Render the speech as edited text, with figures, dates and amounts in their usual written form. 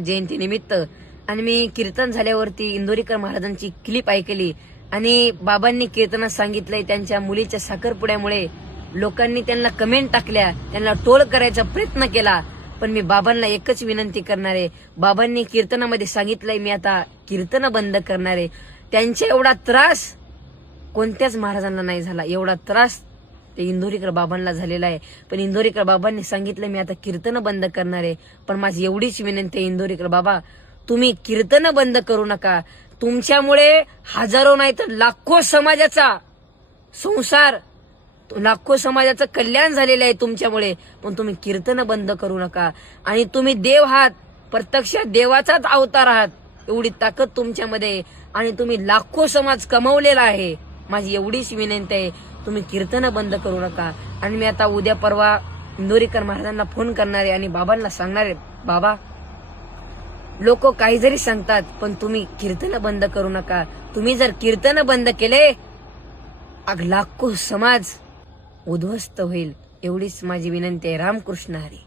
जयंतीनिमित्त आणि मी कीर्तन झाल्यावरती इंदोरीकर महाराजांची क्लिप ऐकली आणि बाबांनी कीर्तनात सांगितलंय त्यांच्या मुलीच्या साखरपुड्यामुळे लोकांनी त्यांना कमेंट टाकल्या, त्यांना टोल करायचा प्रयत्न केला. पण मी बाबांना एकच विनंती करणार आहे, बाबांनी कीर्तनामध्ये सांगितलंय मी आता कीर्तन बंद करणार आहे. त्यांच्या एवढा त्रास कोणत्याच महाराजांना नाही झाला, एवढा त्रास ते इंदोरीकर बाबांना झालेला आहे. पण इंदोरीकर बाबांनी सांगितलं मी आता कीर्तन बंद करणार आहे. पण माझी एवढीच विनंती आहे इंदोरीकर बाबा, तुम्ही कीर्तन बंद करू नका. तुमच्यामुळे हजारो नाही तर लाखो समाजाचा संसार, लाखो समाजाचं कल्याण झालेलं आहे तुमच्यामुळे. पण तुम्ही कीर्तन बंद करू नका. आणि तुम्ही देव आहात, प्रत्यक्ष देवाचाच अवतार आहात, एवढी ताकद तुमच्यामध्ये आणि तुम्ही लाखो समाज कमवलेला आहे. माझी एवढीच विनंती आहे, तुम्ही कीर्तन बंद करू नका. आणि मी आता उद्या परवा इंदोरीकर महाराजांना फोन करणार आहे आणि बाबांना सांगणार आहे, बाबा लोक काही जरी सांगतात पण तुम्ही कीर्तन बंद करू नका. तुम्ही जर कीर्तन बंद केले लाखो समाज उद्ध्वस्त होईल. एवढीच माझी विनंती आहे. रामकृष्ण हरी.